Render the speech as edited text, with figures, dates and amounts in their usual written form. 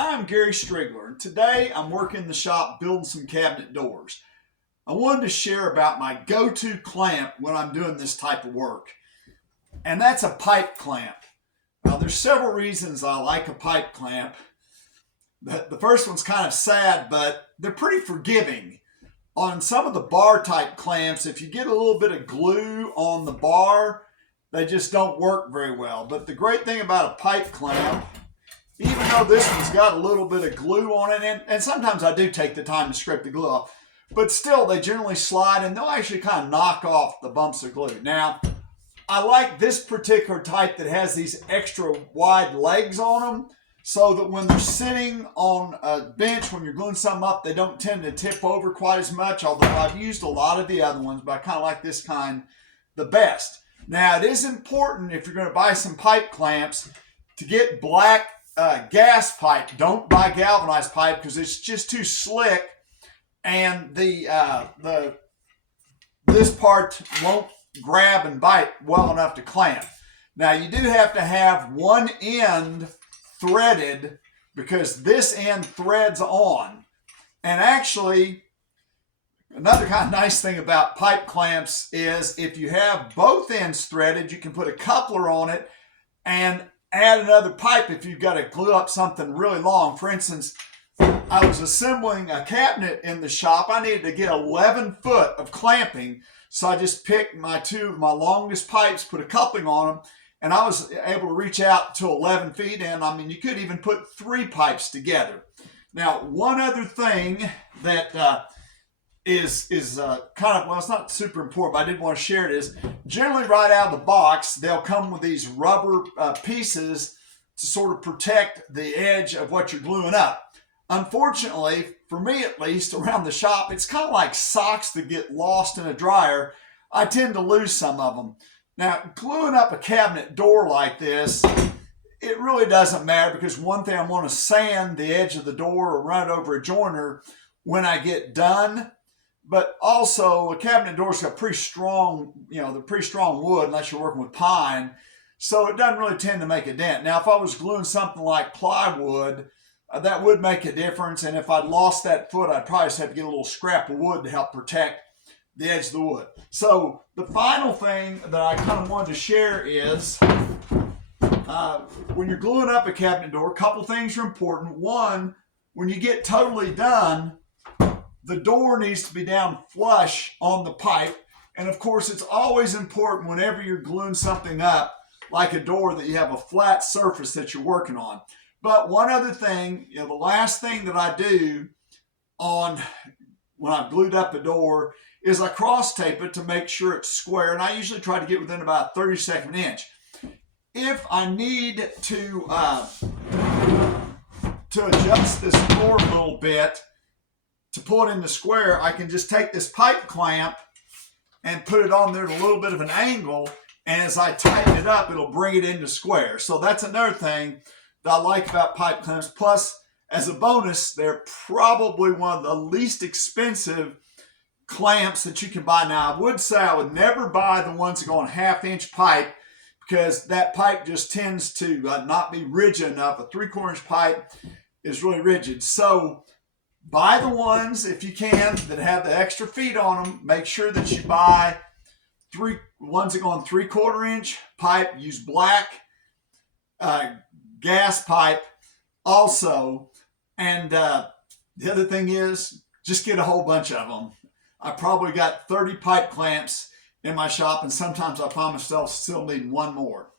Hi, I'm Gary Strigler, and today I'm working in the shop building some cabinet doors. I wanted to share about my go-to clamp when I'm doing this type of work, and that's a pipe clamp. Now, there's several reasons I like a pipe clamp. The first one's kind of sad, but they're pretty forgiving. On some of the bar type clamps, if you get a little bit of glue on the bar, they just don't work very well. But the great thing about a pipe clamp, even though this one's got a little bit of glue on it, and sometimes I do take the time to scrape the glue off, but still they generally slide and they'll actually kind of knock off the bumps of glue. Now, I like this particular type that has these extra wide legs on them so that when they're sitting on a bench, when you're gluing something up, they don't tend to tip over quite as much, although I've used a lot of the other ones, but I kind of like this kind the best. Now, it is important if you're going to buy some pipe clamps to get black gas pipe. Don't buy galvanized pipe because it's just too slick, and this part won't grab and bite well enough to clamp. Now, you do have to have one end threaded because this end threads on. And actually, another kind of nice thing about pipe clamps is if you have both ends threaded, you can put a coupler on it and add another pipe if you've got to glue up something really long. For instance, I was assembling a cabinet in the shop. I needed to get 11 foot of clamping, so I just picked my two of my longest pipes, put a coupling on them, and I was able to reach out to 11 feet, and I mean, you could even put 3 pipes together. Now, one other thing that is kind of, well, it's not super important, but I did want to share it, is generally right out of the box, they'll come with these rubber pieces to sort of protect the edge of what you're gluing up. Unfortunately, for me at least, around the shop, it's kind of like socks that get lost in a dryer. I tend to lose some of them. Now, gluing up a cabinet door like this, it really doesn't matter because one thing, I'm going to sand the edge of the door or run it over a joiner when I get done. But also, a cabinet door's got pretty strong, they're pretty strong wood unless you're working with pine. So it doesn't really tend to make a dent. Now, if I was gluing something like plywood, that would make a difference. And if I'd lost that foot, I'd probably just have to get a little scrap of wood to help protect the edge of the wood. So the final thing that I kind of wanted to share is when you're gluing up a cabinet door, a couple things are important. One, when you get totally done, the door needs to be down flush on the pipe. And of course, it's always important whenever you're gluing something up, like a door, that you have a flat surface that you're working on. But one other thing, the last thing that I do when I've glued up a door is I cross tape it to make sure it's square. And I usually try to get within about 1/32 of an inch. If I need to adjust this door a little bit, to pull it into square, I can just take this pipe clamp and put it on there at a little bit of an angle, and as I tighten it up, it'll bring it into square. So that's another thing that I like about pipe clamps. Plus, as a bonus, they're probably one of the least expensive clamps that you can buy. Now, I would say I would never buy the ones that go on 1/2-inch pipe because that pipe just tends to not be rigid enough. A 3/4 inch pipe is really rigid. So buy the ones, if you can, that have the extra feet on them. Make sure that you buy ones that go on 3/4 inch pipe. Use black gas pipe also. And the other thing is, just get a whole bunch of them. I probably got 30 pipe clamps in my shop, and sometimes I find myself still needing one more.